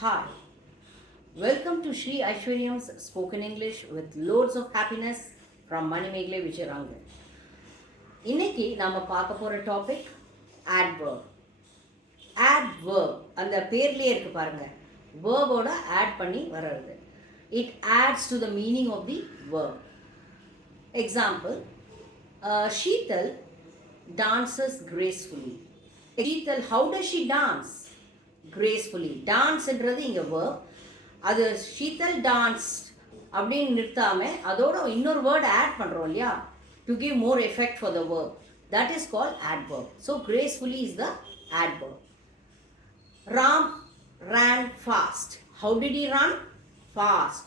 Hi, welcome to Shri Aishwaryam's Spoken English with loads of happiness from Manimegle Vijayarangan. இன்னைக்கு நாம பார்க்க போற topic adverb. Adverb அந்த பேர்லயே இருக்கு பாருங்க, verb-ஓட add பண்ணி வர்றது. It adds to the meaning of the verb. Example, Sheetal dances gracefully. Sheetal, how does she dance? Gracefully. Danceன்றது இங்க verb. அது ஷீதல் டான்ஸ் அப்படின்னு நிறுத்தாம அதோட இன்னொரு வேர்ட் ஆட் பண்ணுறோம் இல்லையா, to give more effect for the verb, that is call adverb. So gracefully is the adverb. Ram ran fast. How did he run? Fast.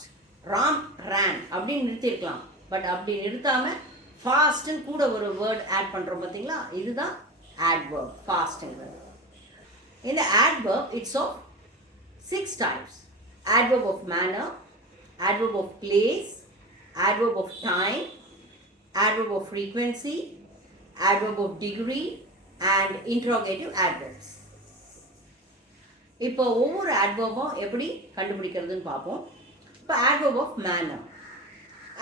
Ram ran அப்படின்னு நிறுத்திருக்கலாம், but அப்படி நிறுத்தாம ஃபாஸ்ட்னு கூட ஒரு வேர்ட் ஆட் பண்ணுறோம் பார்த்தீங்களா, இதுதான் adverb, ஃபாஸ்ட்ங்கிறது. இந்த adverb it's of 6 types. Adverb of manner, adverb of place, adverb of time, adverb of frequency, adverb of degree and interrogative adverbs. இப்போ ஒவ்வொரு adverbம் எப்படி கண்டுபிடிக்கிறதுன்னு பார்ப்போம். இப்போ adverb of manner.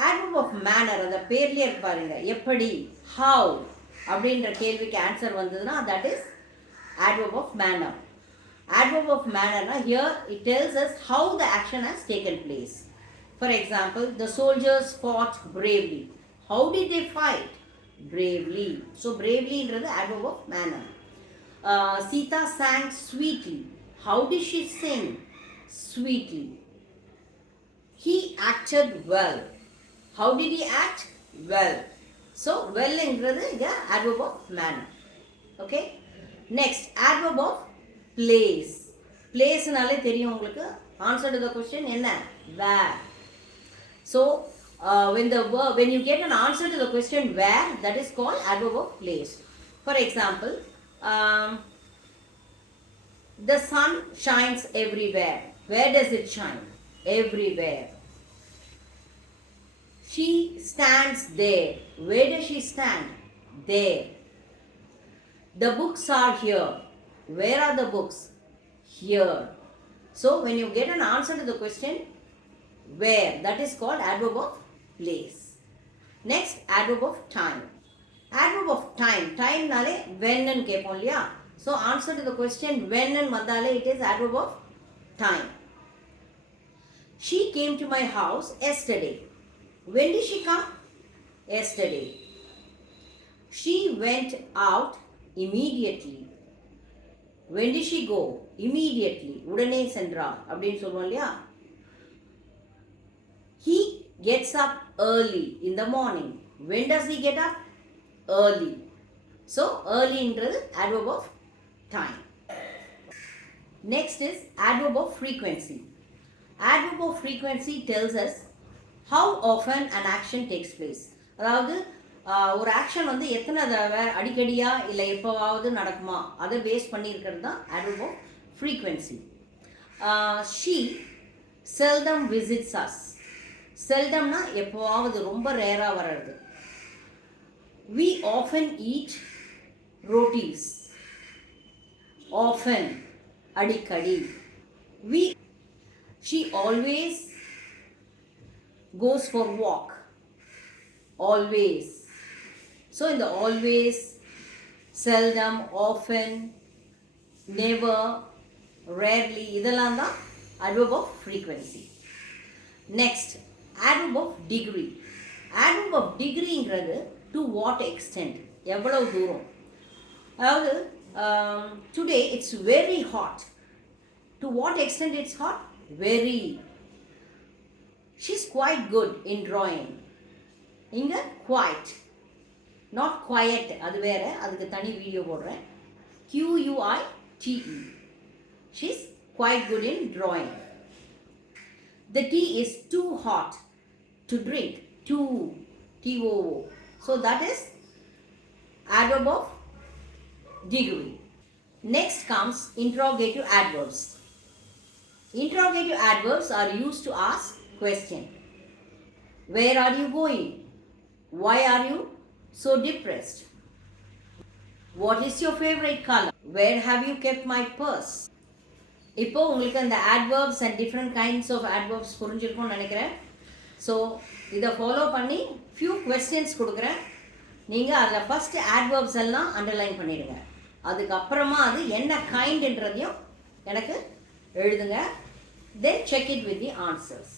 Adverb of manner அந்த பேர்லயே இருக்கு பாருங்க, எப்படி, how அப்படின்ற கேள்விக்கு ஆன்சர் வந்ததுன்னா that is adverb of manner. Adverb of manner, here it tells us how the action has taken place. For example, the soldiers fought bravely. How did they fight? Bravely. So bravely is the adverb of manner. Sita sang sweetly. How did she sing? Sweetly. He acted well. How did he act? Well. So well is the adverb of manner. Okay. Next, adverb of place. Placeனாலே தெரியும் உங்களுக்கு, answer to the question என்ன, where. So when you get an answer to the question where, that is called adverb of place. For example, the sun shines everywhere. Where does it shine? Everywhere. She stands there. Where does she stand? There. The books are here. Where are the books? Here. So when you get an answer to the question where, that is called adverb of place. Next, adverb of time. Adverb of time. Time nale when nu kepom illaya. So answer to the question when nu vandale, it is adverb of time. She came to my house yesterday. When did she come? Yesterday. She went out immediately. When did she go? Immediately. உடனே சென்றார் அப்படின்னு சொல்லுவோம் இல்லையா. He gets up early in the morning. When does he get up? Early. So early என்றது adverb of time. Next is adverb of frequency. Adverb of frequency tells us how often an action takes place. அதாவது ஒரு action வந்து எத்தனை தடவை, அடிக்கடியா இல்லை எப்போவாவது நடக்குமா, அதை பேஸ் பண்ணி இருக்கிறது தான் adverb of frequency. She seldom visits us. செல்டம்னா எப்போவாவது, ரொம்ப ரேராக வர்றது. We often eat rotis. Often, அடிக்கடி. She always goes for walk. Always. So in the always, seldom, often, never, rarely, இதெல்லாம் தான் adverb of frequency. Next, adverb of degree. Adverb of degreeங்கிறது to what extent, எவ்வளவு தூரம். அதாவது today it's very hot. To what extent it's hot? Very. She's quite good in drawing. இங்க quite, not quiet, அது வேற, அதுக்கு தனி வீடியோ போடுறேன். QUITE. She's quite good in drawing. The tea is too hot to drink. Too, TOO. So that is adverb of degree. Next comes interrogative adverbs. Interrogative adverbs are used to ask question. Where are you going? Why are you so depressed? What is your favorite color? Where have you kept my purse? இப்போ உங்களுக்கு அந்த adverbs and different kinds of adverbs புரிஞ்சிருக்கும்னு நினைக்கிறேன். So இதை follow பண்ணி few questions கொடுக்குறேன். நீங்கள் அதில் ஃபஸ்ட்டு adverbs எல்லாம் அண்டர்லைன் பண்ணிடுங்க. அதுக்கப்புறமா அது என்ன கைண்டுன்றதையும் எனக்கு எழுதுங்க. Then check it with the answers.